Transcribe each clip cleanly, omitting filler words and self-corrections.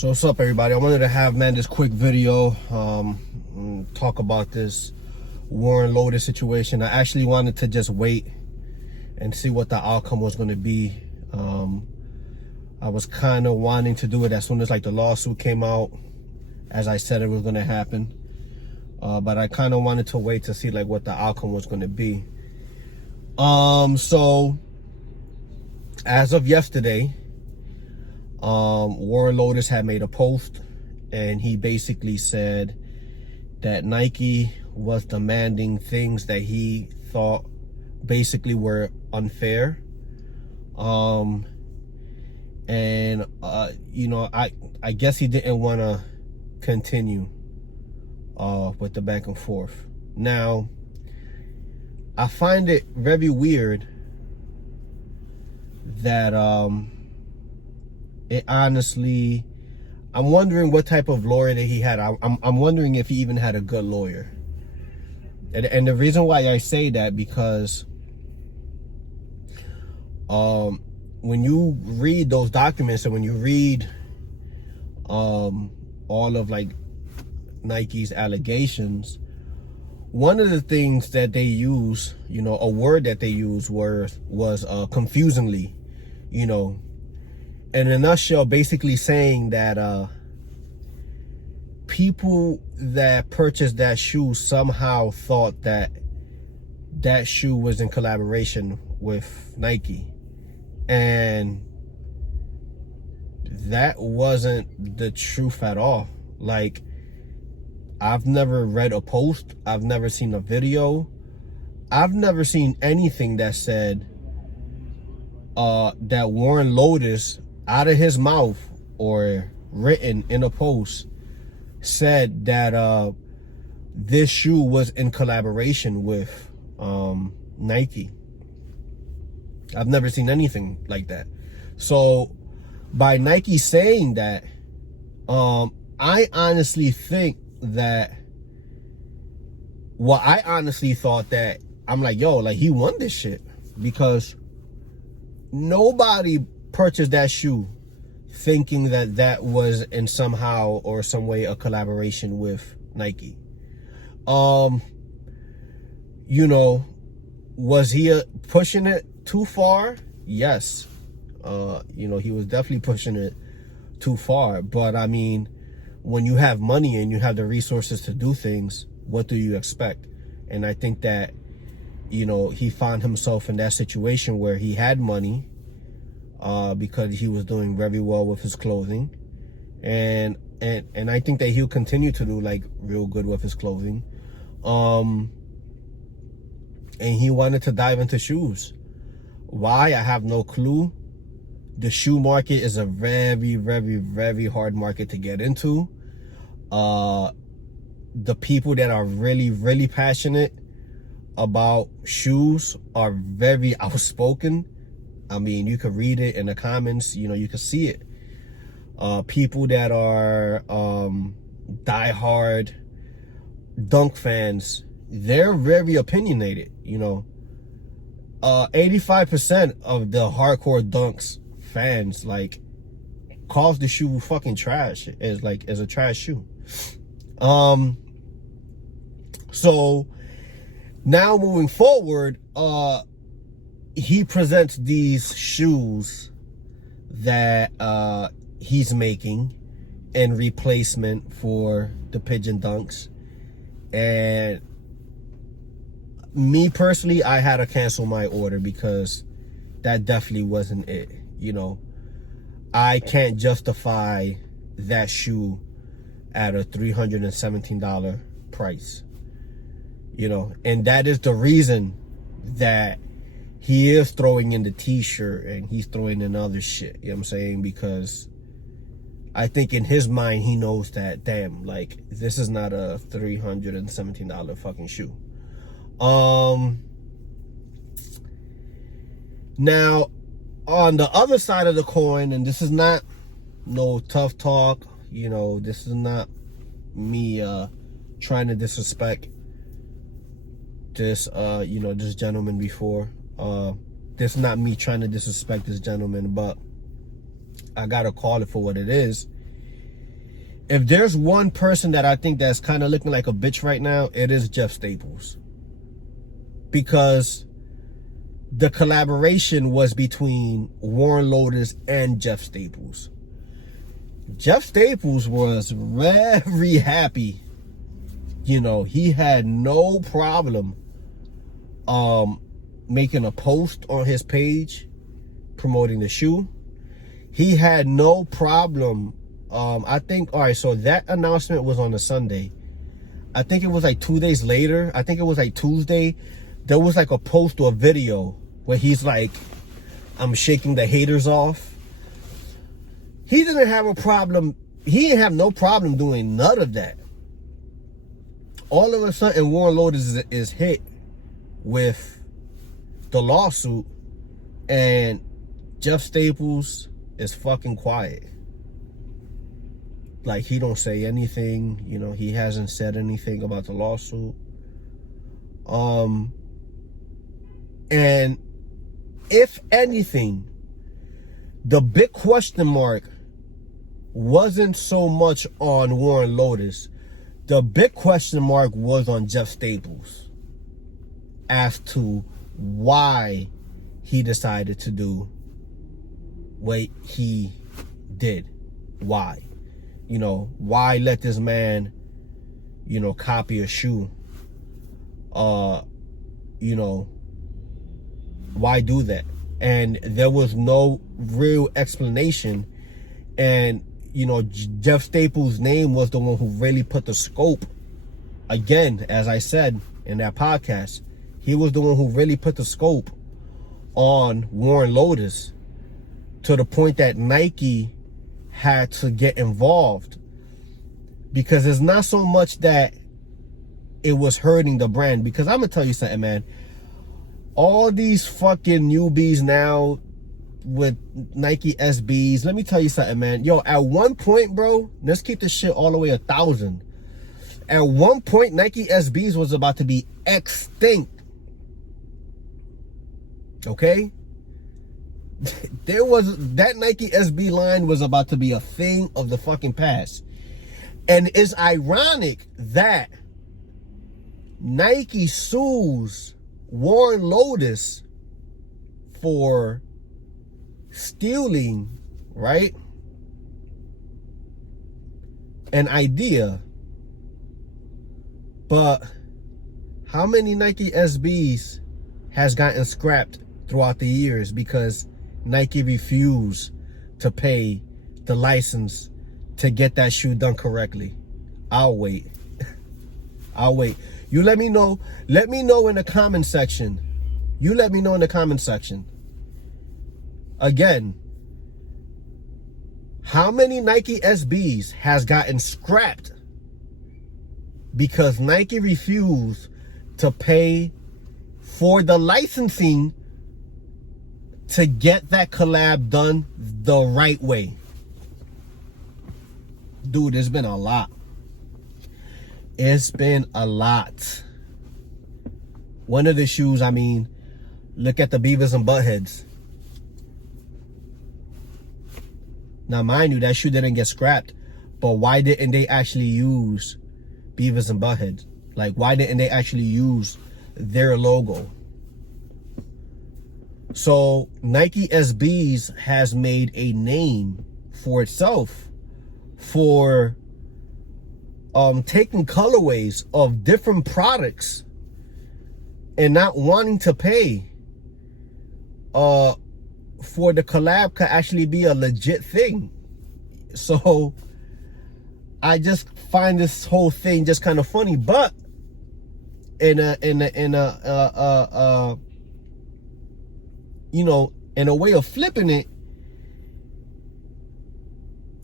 So what's up, everybody? I wanted to have, this quick video, talk about this Warren Lotas situation. I actually wanted to just wait and see what the outcome was going to be. I was kind of wanting to do it as soon as the lawsuit came out, as I said it was going to happen. But I kind of wanted to wait to see what the outcome was going to be. So as of yesterday, Warren Lotas had made a post, and he basically said that Nike was demanding things that he thought basically were unfair. I guess he didn't want to continue with the back and forth. Now, I find it very weird that it honestly, I'm wondering what type of lawyer that he had. I'm wondering if he even had a good lawyer. And the reason why I say that, because when you read those documents and when you read all of Nike's allegations, one of the things that they use, a word that they used was confusingly, in a nutshell, basically saying that people that purchased that shoe somehow thought that that shoe was in collaboration with Nike. And that wasn't the truth at all. I've never read a post. I've never seen a video. I've never seen anything that said that Warren Lotas, out of his mouth or written in a post, said that this shoe was in collaboration with Nike. I've never seen anything like that. So by Nike saying that, I honestly think that, I honestly thought that, I'm he won this shit, because nobody purchased that shoe thinking that that was in somehow or some way a collaboration with Nike. Was he pushing it too far? Yes. He was definitely pushing it too far. But I mean, when you have money and you have the resources to do things, what do you expect? And I think that, he found himself in that situation where he had money, because he was doing very well with his clothing, and I think that he'll continue to do real good with his clothing. And he wanted to dive into shoes. Why? I have no clue. The shoe market is a very, very, very hard market to get into. The people that are really, really passionate about shoes are very outspoken. I mean, you could read it in the comments, you could see it. People that are diehard Dunk fans, they're very opinionated, 85% of the hardcore Dunks fans, calls the shoe fucking trash, as a trash shoe. So now moving forward, he presents these shoes that he's making in replacement for the Pigeon Dunks. And me personally, I had to cancel my order because that definitely wasn't it. I can't justify that shoe at a $317 price. And that is the reason that he is throwing in the t-shirt and he's throwing in other shit, you know what I'm saying? Because I think in his mind, he knows that, damn, this is not a $317 fucking shoe. Now, on the other side of the coin, and this is not no tough talk, this is not me trying to disrespect this this gentleman before. This is not me trying to disrespect this gentleman, but I gotta call it for what it is. if there's one person that I think that's kind of looking like a bitch right now, it is Jeff Staples. Because the collaboration was between Warren Lotas and Jeff Staples. Jeff Staples was very happy. You know, he had no problem making a post on his page promoting the shoe. He had no problem. I think, all right, so that announcement was on a Sunday. I think it was like 2 days later. I think it was like Tuesday. There was like a post or a video where he's like, I'm shaking the haters off. He didn't have a problem. He didn't have no problem doing none of that. All of a sudden, Warren Lotas is hit with the lawsuit, and Jeff Staples is fucking quiet. Like, he don't say anything. You know, he hasn't said anything about the lawsuit. And if anything, the big question mark wasn't so much on Warren Lotas. The big question mark was on Jeff Staples as to why he decided to do what he did. Why? You know, why let this man, you know, copy a shoe? You know, why do that? And there was no real explanation. And, you know, Jeff Staples' name was the one who really put the scope. Again, as I said in that podcast, he was the one who really put the scope on Warren Lotas to the point that Nike had to get involved, because it's not so much that it was hurting the brand. Because I'm gonna tell you something, man, all these fucking newbies now with Nike SBs, let me tell you something, man. Yo, at one point, bro, let's keep this shit all the way 1,000. At one point, Nike SBs was about to be extinct. Okay? There was, that Nike SB line was about to be a thing of the fucking past. And it's ironic that Nike sues Warren Lotas for stealing, right, an idea. But how many Nike SBs has gotten scrapped throughout the years because Nike refused to pay the license to get that shoe done correctly? I'll wait. I'll wait. You let me know. Let me know in the comment section. You let me know in the comment section. Again, how many Nike SBs has gotten scrapped because Nike refused to pay for the licensing to get that collab done the right way? Dude, it's been a lot. It's been a lot. One of the shoes, I mean, look at the Beavis and Buttheads. Now, mind you, that shoe didn't get scrapped, but why didn't they actually use Beavis and Butthead? Like, why didn't they actually use their logo? So Nike SBs has made a name for itself for taking colorways of different products and not wanting to pay for the collab could actually be a legit thing. So I just find this whole thing just kind of funny, but in a you know, in a way of flipping it,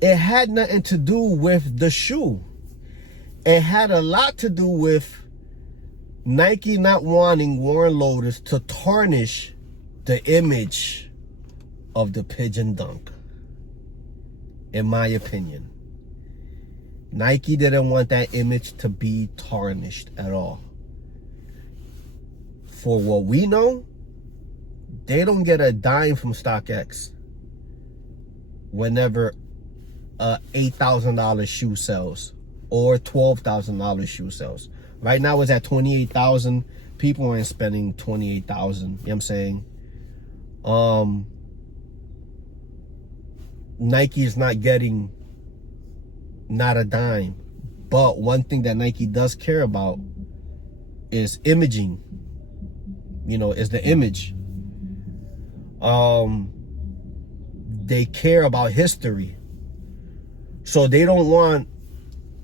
it had nothing to do with the shoe. It had a lot to do with Nike not wanting Warren Lotas to tarnish the image of the Pigeon Dunk. In my opinion, Nike didn't want that image to be tarnished at all. For what we know, they don't get a dime from StockX whenever $8,000 shoe sells or $12,000 shoe sells. Right now it's at 28,000. People ain't spending 28,000. You know what I'm saying? Nike is not getting not a dime. But one thing that Nike does care about is imaging. You know, is the image. They care about history. So they don't want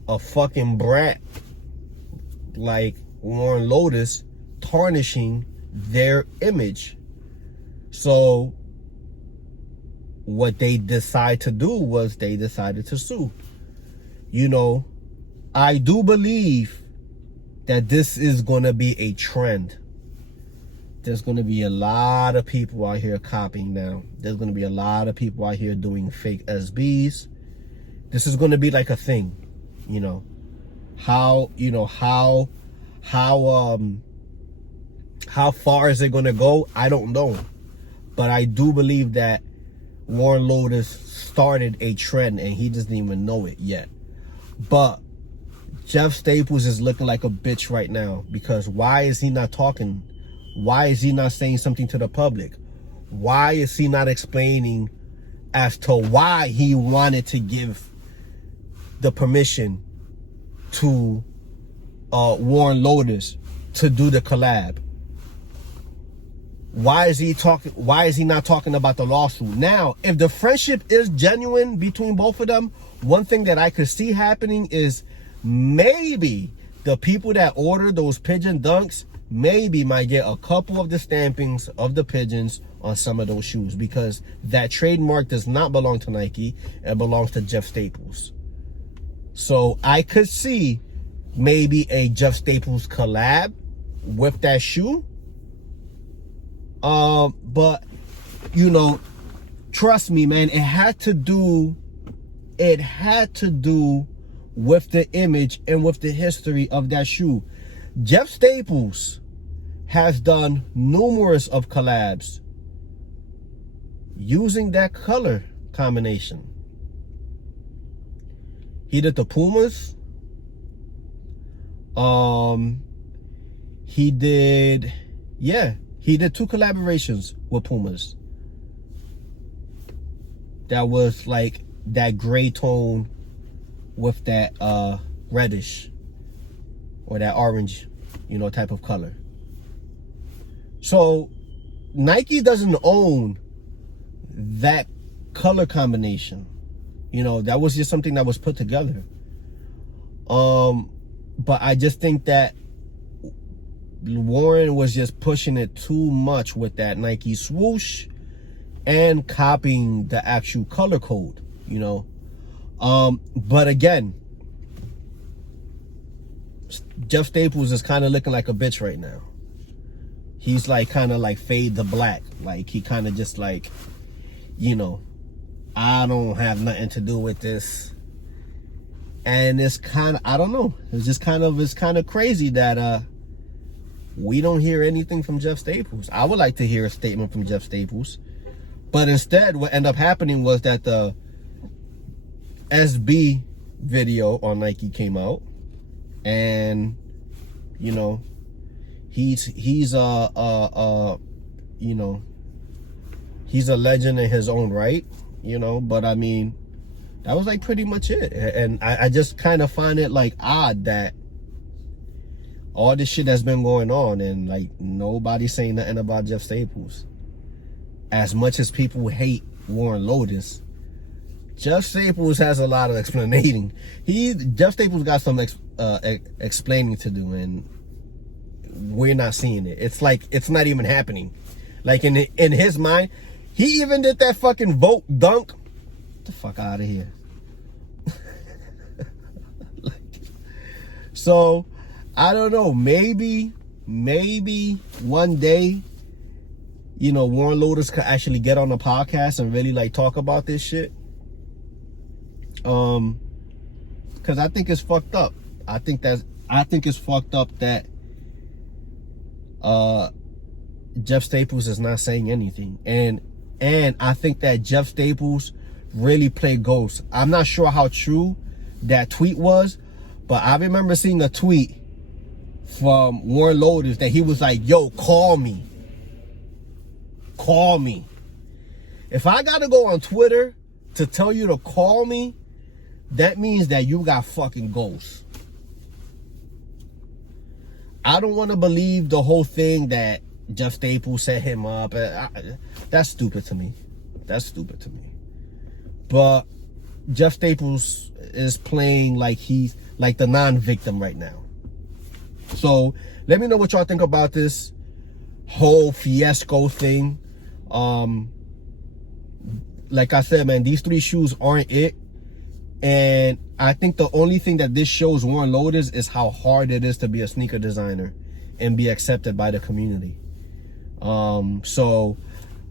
a fucking brat like Warren Lotas tarnishing their image. So what they decide to do was they decided to sue. You know, I do believe that this is going to be a trend. There's going to be a lot of people out here copying now. There's going to be a lot of people out here doing fake SBs. This is going to be like a thing, you know. How far is it going to go? I don't know. But I do believe that Warren Lotas started a trend and he doesn't even know it yet. But Jeff Staples is looking like a bitch right now, because why is he not talking? Why is he not saying something to the public? Why is he not explaining as to why he wanted to give the permission to Warren Lotas to do the collab? Why is he not talking about the lawsuit? Now, if the friendship is genuine between both of them, one thing that I could see happening is maybe the people that order those pigeon dunks maybe might get a couple of the stampings of the pigeons on some of those shoes, because that trademark does not belong to Nike. It belongs to Jeff Staples. So I could see maybe a Jeff Staples collab with that shoe. But you know, trust me, man, it had to do with the image and with the history of that shoe. Jeff Staples has done numerous of collabs using that color combination. He did the Pumas. He did 2 collaborations with Pumas. That was like that gray tone with that reddish or that orange, you know, type of color. So Nike doesn't own that color combination. You know, that was just something that was put together. But I just think that Warren was just pushing it too much with that Nike swoosh and copying the actual color code, you know. But again, Jeff Staples is kind of looking like a bitch right now. He's like kind of like fade to black. Like he kind of just like, you know, I don't have nothing to do with this. And it's kind of, I don't know. It's kind of crazy that we don't hear anything from Jeff Staples. I would like to hear a statement from Jeff Staples. But instead, what ended up happening was that the SB video on Nike came out, and you know, he's you know, he's a legend in his own right, you know. But I mean, that was like pretty much it. And I just kind of find it like odd that all this shit that's been going on and like nobody's saying nothing about Jeff Staples. As much as people hate Warren Lotas, Jeff Staples has a lot of explaining. Jeff Staples got some explaining to do, and we're not seeing it. It's like it's not even happening. Like in his mind, he even did that fucking vote dunk. Get the fuck out of here. So I don't know. Maybe one day, you know, Warren Lotas could actually get on a podcast and really like talk about this shit. Because I think it's fucked up. I think it's fucked up that Jeff Staples is not saying anything. And I think that Jeff Staples really play ghost. I'm not sure how true that tweet was, but I remember seeing a tweet from Warren Lotas that he was like, yo, call me. Call me. If I gotta go on Twitter to tell you to call me, that means that you got fucking ghosts. I don't want to believe the whole thing that Jeff Staples set him up. That's stupid to me. That's stupid to me. But Jeff Staples is playing like he's like the non-victim right now. So let me know what y'all think about this whole fiasco thing. Like I said, man, these 3 shoes aren't it. And I think the only thing that this shows Warren Lotas is how hard it is to be a sneaker designer and be accepted by the community. So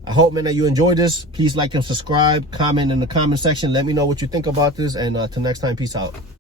I hope, man, that you enjoyed this. Please like and subscribe, comment in the comment section. Let me know what you think about this. And till next time, peace out.